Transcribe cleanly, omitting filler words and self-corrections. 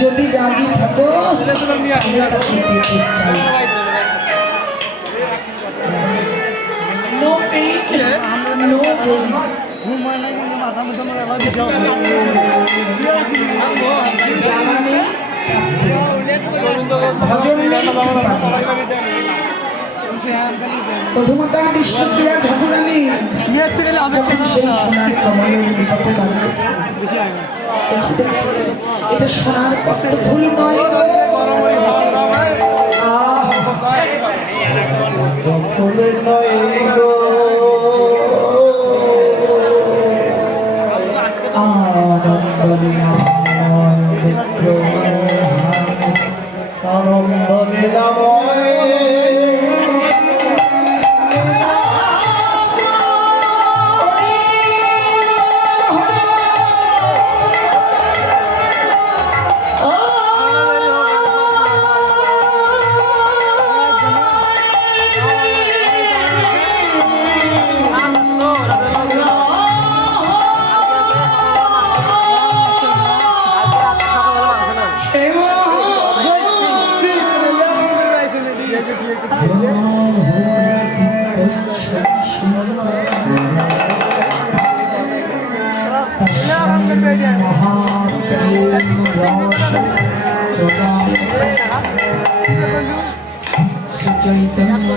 যদি রাজি থাকো নো পেইন নো গেইন। জানা নেই ভজন নেই। প্রথমত বিষ্ণুপ্রিয়া ঠাকুরানী যখন সেই সোনার কমলের নিকটে দাঁড়িয়েছে, এটা সোনার পদ্ম ফুল নয় গো, ফুলের নয় গো, আনন্দ লীলাময় চৈতন্য